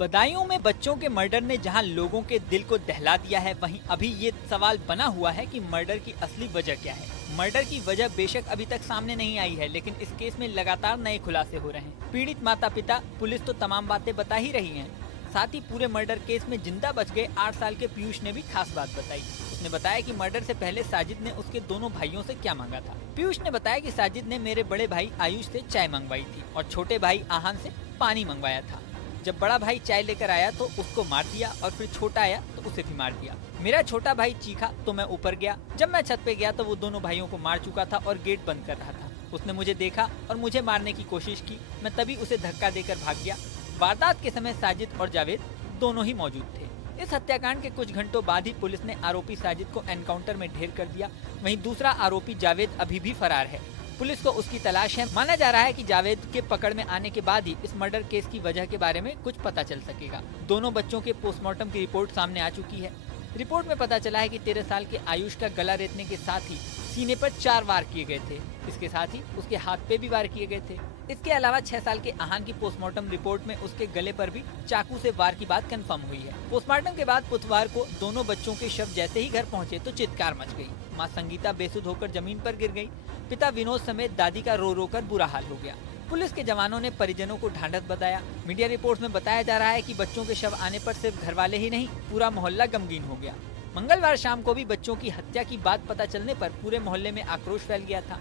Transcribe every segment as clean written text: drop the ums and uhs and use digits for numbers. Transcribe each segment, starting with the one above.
बदायूं में बच्चों के मर्डर ने जहां लोगों के दिल को दहला दिया है, वहीं अभी ये सवाल बना हुआ है कि मर्डर की असली वजह क्या है। मर्डर की वजह बेशक अभी तक सामने नहीं आई है, लेकिन इस केस में लगातार नए खुलासे हो रहे हैं। पीड़ित माता पिता, पुलिस तो तमाम बातें बता ही रही है। साथ ही पूरे मर्डर केस में जिंदा बच गए 8 साल के पीयूष ने भी खास बात बताई। उसने बताया कि मर्डर से पहले साजिद ने उसके दोनों भाइयों से क्या मांगा था। पीयूष ने बताया कि साजिद ने मेरे बड़े भाई आयुष से चाय मंगवाई थी और छोटे भाई आहान से पानी मंगवाया था। जब बड़ा भाई चाय लेकर आया तो उसको मार दिया और फिर छोटा आया तो उसे भी मार दिया। मेरा छोटा भाई चीखा तो मैं ऊपर गया। जब मैं छत पे गया तो वो दोनों भाइयों को मार चुका था और गेट बंद कर रहा था। उसने मुझे देखा और मुझे मारने की कोशिश की। मैं तभी उसे धक्का देकर भाग गया। वारदात के समय साजिद और जावेद दोनों ही मौजूद थे। इस हत्याकांड के कुछ घंटों बाद ही पुलिस ने आरोपी साजिद को एनकाउंटर में ढेर कर दिया। वहीं दूसरा आरोपी जावेद अभी भी फरार है। पुलिस को उसकी तलाश है। माना जा रहा है कि जावेद के पकड़ में आने के बाद ही इस मर्डर केस की वजह के बारे में कुछ पता चल सकेगा। दोनों बच्चों के पोस्टमार्टम की रिपोर्ट सामने आ चुकी है। रिपोर्ट में पता चला है कि 13 साल के आयुष का गला रेतने के साथ ही सीने पर 4 वार किए गए थे। इसके साथ ही उसके हाथ पे भी वार किए गए थे। इसके अलावा 6 साल के आहान की पोस्टमार्टम रिपोर्ट में उसके गले पर भी चाकू से वार की बात कंफर्म हुई है। पोस्टमार्टम के बाद बुधवार को दोनों बच्चों के शव जैसे ही घर पहुंचे तो चित्कार मच गई। मां संगीता बेसुध होकर जमीन पर गिर गई। पिता विनोद समेत दादी का रो रो कर बुरा हाल हो गया। पुलिस के जवानों ने परिजनों को ढांढस बताया। मीडिया रिपोर्ट्स में बताया जा रहा है कि बच्चों के शव आने पर सिर्फ घर वाले ही नहीं, पूरा मोहल्ला गमगीन हो गया। मंगलवार शाम को भी बच्चों की हत्या की बात पता चलने पर पूरे मोहल्ले में आक्रोश फैल गया था।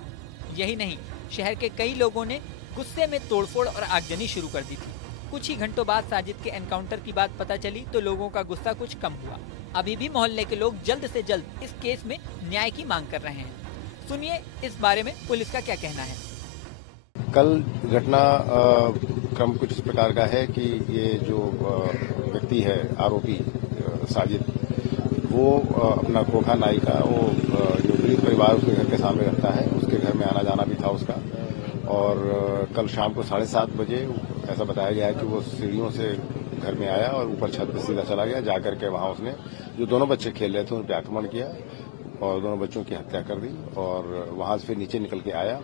यही नहीं, शहर के कई लोगों ने गुस्से में तोड़फोड़ और आगजनी शुरू कर दी थी। कुछ ही घंटों बाद साजिद के एनकाउंटर की बात पता चली तो लोगों का गुस्सा कुछ कम हुआ। अभी भी मोहल्ले के लोग जल्द से जल्द इस केस में न्याय की मांग कर रहे हैं। सुनिए इस बारे में पुलिस का क्या कहना है। कल घटना क्रम कुछ इस प्रकार का है कि ये जो व्यक्ति है आरोपी साजिद, वो अपना खोखा नाई का वो जो गरीब परिवार उसके घर के सामने रहता है, उसके घर में आना जाना भी था उसका। और कल शाम को 7:30 बजे ऐसा बताया गया है कि वो सीढ़ियों से घर में आया और ऊपर छत पर सीधा चला गया। जाकर के वहां उसने जो दोनों बच्चे खेल रहे थे उन पर आक्रमण किया और दोनों बच्चों की हत्या कर दी। और वहां से फिर नीचे निकल के आया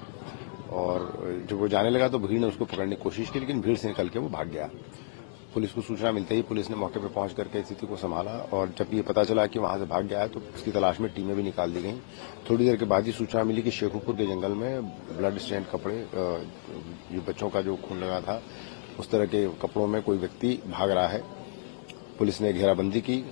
और जब वो जाने लगा तो भीड़ ने उसको पकड़ने की कोशिश की, लेकिन भीड़ से निकल के वो भाग गया। पुलिस को सूचना मिलते ही पुलिस ने मौके पर पहुंच करके स्थिति को संभाला और जब ये पता चला कि वहां से भाग गया है तो उसकी तलाश में टीमें भी निकाल दी गई। थोड़ी देर के बाद ही सूचना मिली कि शेखुपुर के जंगल में ब्लड स्टेन कपड़े, जो बच्चों का जो खून लगा था उस तरह के कपड़ों में कोई व्यक्ति भाग रहा है। पुलिस ने घेराबंदी की,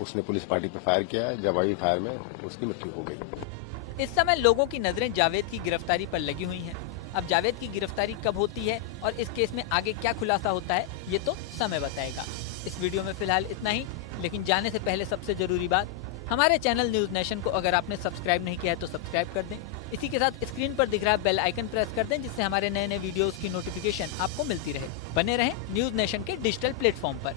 उसने पुलिस पार्टी पर फायर किया। जवाबी फायर में उसकी मृत्यु हो गई। इस समय लोगों की नजरें जावेद की गिरफ्तारी पर लगी हुई हैं। अब जावेद की गिरफ्तारी कब होती है और इस केस में आगे क्या खुलासा होता है, ये तो समय बताएगा। इस वीडियो में फिलहाल इतना ही, लेकिन जाने से पहले सबसे जरूरी बात, हमारे चैनल न्यूज नेशन को अगर आपने सब्सक्राइब नहीं किया है तो सब्सक्राइब कर दें। इसी के साथ स्क्रीन पर दिख रहा बेल आइकन प्रेस कर दें, जिससे हमारे नए नए वीडियोस की नोटिफिकेशन आपको मिलती रहे। बने रहें न्यूज नेशन के डिजिटल प्लेटफॉर्म पर।